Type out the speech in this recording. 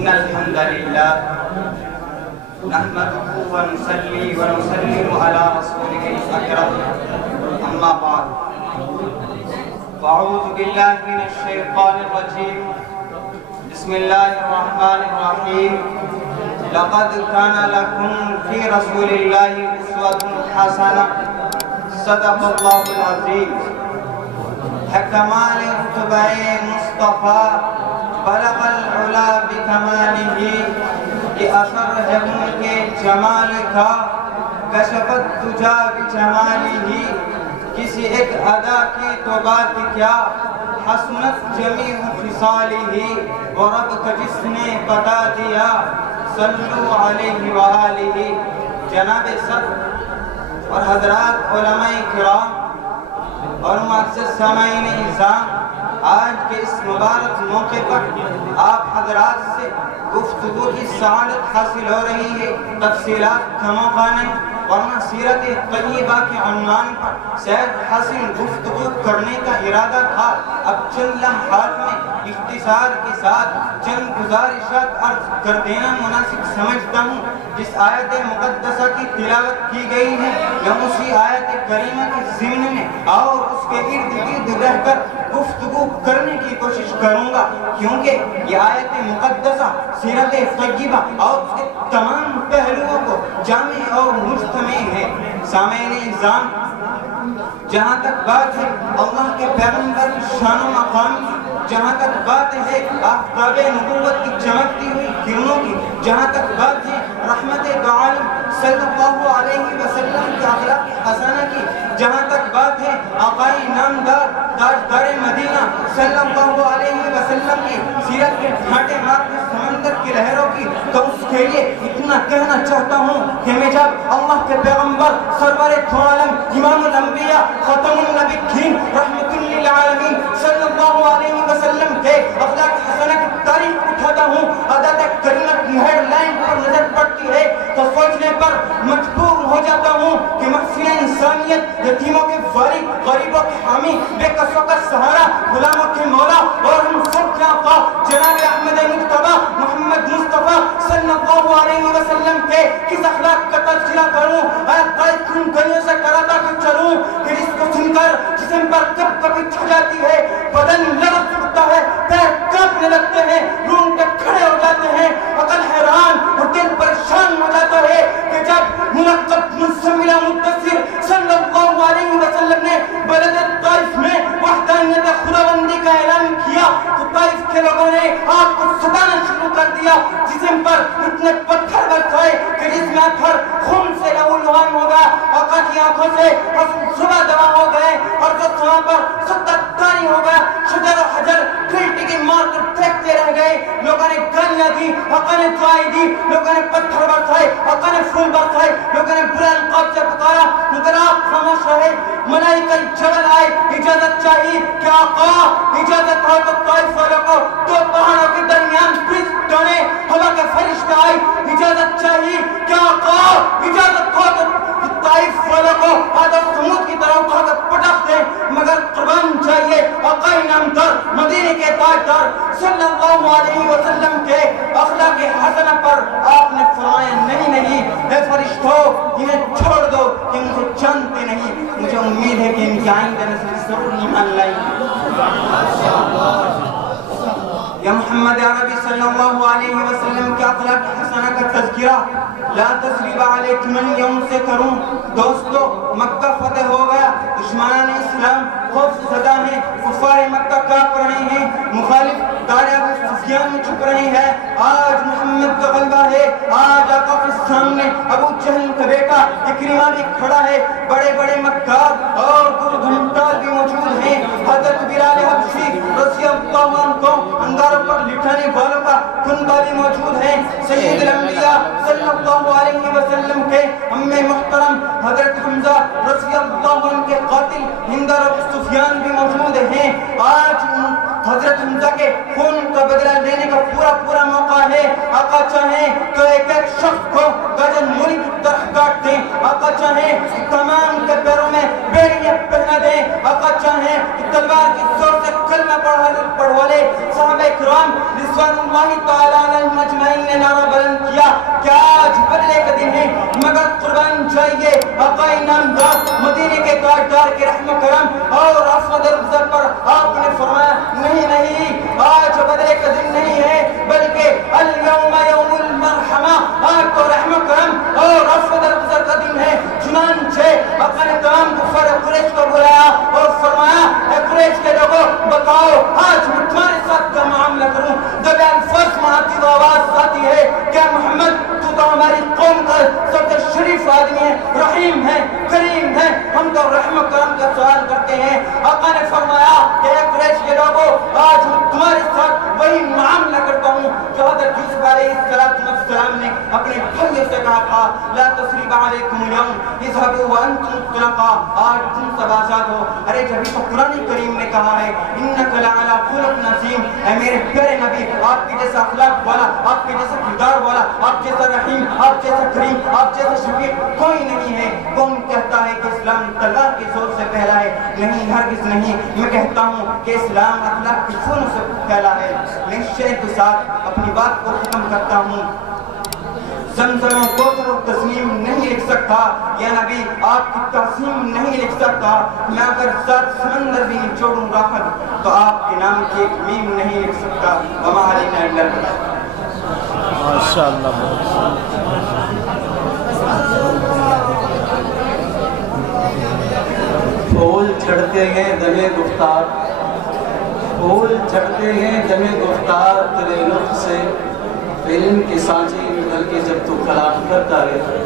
إن الحمد لله نحمده ونصلي ونسلم على رسوله الأكرم أما بعد فأعوذ بالله من الشيطان الرجيم بسم الله الرحمن الرحيم لقد كان لكم في رسول الله أسوة حسنة صدق الله العظيم كمال اتباع مصطفى بلغ العلا بکمالہ کہ اثر ہے ان کے جمال کا کشفت تجا بجمالہ کسی ایک ادا کی تو بات کیا حسنت جمیع خصالہ ورب کا جس نے بتا دیا صلو علیہ وآلہ جناب صدر اور حضرات علماء کرام اور معزز سامعین اعظام آج کے اس مبارک موقع پر آپ حضرات سے گفتگو کی سعادت حاصل ہو رہی ہے تفصیلات کا موقع نہیں ورنہ سیرت طیبہ کے عنوان پر صحت حاصل گفتگو کرنے کا ارادہ تھا اب چند لمحات میں اختصار کے ساتھ چند گزارشات عرض کر دینا مناسب سمجھتا ہوں جس آیت مقدسہ کی تلاوت کی گئی ہے یا اسی آیت کریمہ کے ضمن میں اور اس کے ارد گرد رہ کر گفتگو کرنے کی کوشش کروں گا کیونکہ یہ آیت مقدسہ سیرت طیبہ اور اس کے تمام پہلوؤں کو جامع اور مجتمع ہے سامعین اعظام جہاں تک بات ہے اللہ کے پیغمبر کی شان و مقام کی جہاں تک بات ہے آفتاب نبوت کی چمکتی ہوئی کرنوں کی جہاں تک بات ہے رحمت دو عالم صلی اللہ علیہ وسلم کی اخلاق حسنہ کی جہاں تک بات ہے آقائی نامدار تاجدار مدینہ صلی اللہ علیہ وسلم کی سیرت کے گھاٹے مارتے سمندر کی لہروں کی تو اس کے لیے اتنا کہنا چاہتا ہوں کہ میں جب اللہ کے پیغمبر سرور دو عالم امام الانبیاء ختم النبیین رحمت للعالمین صلی اللہ علیہ وسلم کے اخلاق حسنہ کی تاریخ اٹھاتا ہوں عادت کریمہ کی ہیڈ لائن پر نظر پڑتی ہے تو سوچنے پر مجبور ہو جاتا ہوں کہ محسن انسانیت یتیموں کے واری غریبوں کے حامی بے کسوں کا سہارا غلاموں کے مولا اور ہم سب کے آقا جناب احمد مجتبی محمد مصطفیٰ صلی اللہ علیہ وسلم کے کس اخلاق کا تذکرہ کروں قائد کن گلیوں سے کراتا کہ چلوں کہ جس کو سن کر جسم پر کب کبھی چھا جاتی ہے بدن لرز اٹھتا ہے پیر کانپنے لگتے ہیں رونگٹے کھڑے ہو جاتے ہیں عقل حیران اور دل پریشان ہو جاتا ہے کہ جب منعقد منصملہ متصر صلی اللہ علیہ وسلم نے بلد طائف میں وحدانیت خداوندی کا اعلان کیا تو طائف کے لوگوں نے آپ کو ستانا شروع کر دیا جسم پر اتنے پتھر برسائے کہ جس میں پھر خون سے لہولہان ہو گیا آقا کی آنکھوں سے صبح دوا ہو گئے اور جو وہاں پر ستت تاری ہو گیا شجر و حجر کھلٹی کی مار کر پھینکتے رہ گئے لوگوں نے گالیاں دی آقا نے دعائیں دی لوگوں نے پتھر برسائے آقا نے پھول برسائے لوگوں نے برا القاب سے پکارا مگر آپ خاموش رہے ملائکہ جبل آئے اجازت چاہیے کہ آقا اجازت ہو تو طائف والوں کو دو پہاڑوں کے درمیان برس ڈالے ہوا کا فرشتہ آئی اجازت چاہیے کہ آقا اجازت ہو تو طائف والوں کو آدم سمود کی طرح اٹھا کر پٹک دیں مگر قربان چاہیے آقا نامدار مدینے کے تاجدار صلی اللہ علیہ وسلم کے اخلاق حسنہ پر آپ نے فرمایا نہیں اے فرشتوں انہیں چھوڑ دو کہ مجھے جانتے نہیں مجھے امید ہے کہ ان کی آئندہ نسل ضرور ایمان لائیں یا محمد عربی صلی اللہ علیہ وسلم کے اخلاق حسنہ کا تذکرہ لا تسریب علیکم اليوم سے کروں دوستو مکہ فتح ہو گیا دشمنان اسلام خوف زدہ ہیں کفار مکہ کاپ رہے ہیں مخالف دار ابو سفیان میں چھپ رہے ہیں آج محمد کا غلبہ ہے آج آقا کے سامنے ابو جہل کا بیٹا اکرمہ بھی کھڑا ہے بڑے بڑے مکار اور گھنٹال بھی موجود ہیں حضرت بلال حبشی رضی اللہ عنہ کو انگاروں پر لٹھانے والوں کا کنبہ بھی موجود ہے سید الانبیاء صلی اللہ علیہ وسلم کے ام محترم حضرت حمزہ رضی اللہ عنہ کے قاتل ہند اور ابو سفیان بھی موجود ہیں آج حضرت حمزہ کے خون کا بدلہ لینے کا پورا موقع ہے آقا چاہیں تو ایک شخص کو گجن موری کی طرح کاٹ دیں آقا چاہیں تمام کے پیروں میں بیڑیاں پہنا دیں آقا چاہیں تلوار کی زور سے کلمہ پڑھوا لے صحابہ کرام رضوان اللہ تعالیٰ علیہم اجمعین نے نعرہ بلند کیا کہ آج بدلے کا دن ہے مگر قربان جائیے آقا نامدار مدینے کے تاجدار کے رحم و کرم اور عفو درگزر پر آپ نے فرمایا نہیں آج بدلے کا دن نہیں ہے بلکہ اليوم یوم المرحمہ، آج تو رحم و کرم اور عفو درگزر کا دن ہے۔ چنانچہ آقا نے تمام کفار قریش کو بلایا اور فرمایا اے قریش کے لوگوں بتاؤ آج میں تمہارے ساتھ کیا معاملہ کروں؟ جب الفاظ میں آتی تو آواز آتی ہے کہ محمد تو تو ہماری قوم کا سب سے شریف آدمی ہے، رحیم ہے، کریم ہے، ہم تو رحم و کرم کا سوال کرتے ہیں۔ آقا نے فرمایا کہ اے قریش کے لوگوں آج میں تمہارے ساتھ وہی معاملہ کرتا ہوں جو حضرت یوسف علیہ السلام نے اپنے بھائیوں سے کہا تھا لا تثریب علیکم اليوم اذهبوا وانتم طلقاء، آج تم سب آزاد ہو۔ ارے جبھی تو قرآن کریم نے کہا ہے انک لعلی خلق عظیم، اے میرے پیارے نبی آپ کے جیسا اخلاق والا، آپ کے جیسا کردار والا، آپ جیسا رحیم، آپ جیسا کریم، آپ جیسا شفیق کوئی نہیں ہے۔ کون کہتا ہے کہ اسلام تلوار کے زور سے پھیلا ہے؟ نہیں، ہرگز نہیں۔ میں کہتا ہوں کہ اسلام اخلاق کے پھولوں سے پھیلا ہے۔ میں اس شعر کے ساتھ اپنی بات کو ختم کرتا ہوں۔ زمزم و کوثر و تسنیم نہیں لکھ سکتا، یا نبی آپ کی تحسین نہیں لکھ سکتا۔ میں اگر سات سمندر بھی نچوڑوں راحت تو آپ کے نام کی ایک میم نہیں لکھ سکتا۔ وما علینا الا البلاغ۔ ماشاءاللہ۔ پھول جھڑتے ہیں دمِ گفتار، پھول جھڑتے ہیں دمِ گفتار، تیرے لطف سے علم کے سانچے نکل کے جب تو کلام کرتا ہے۔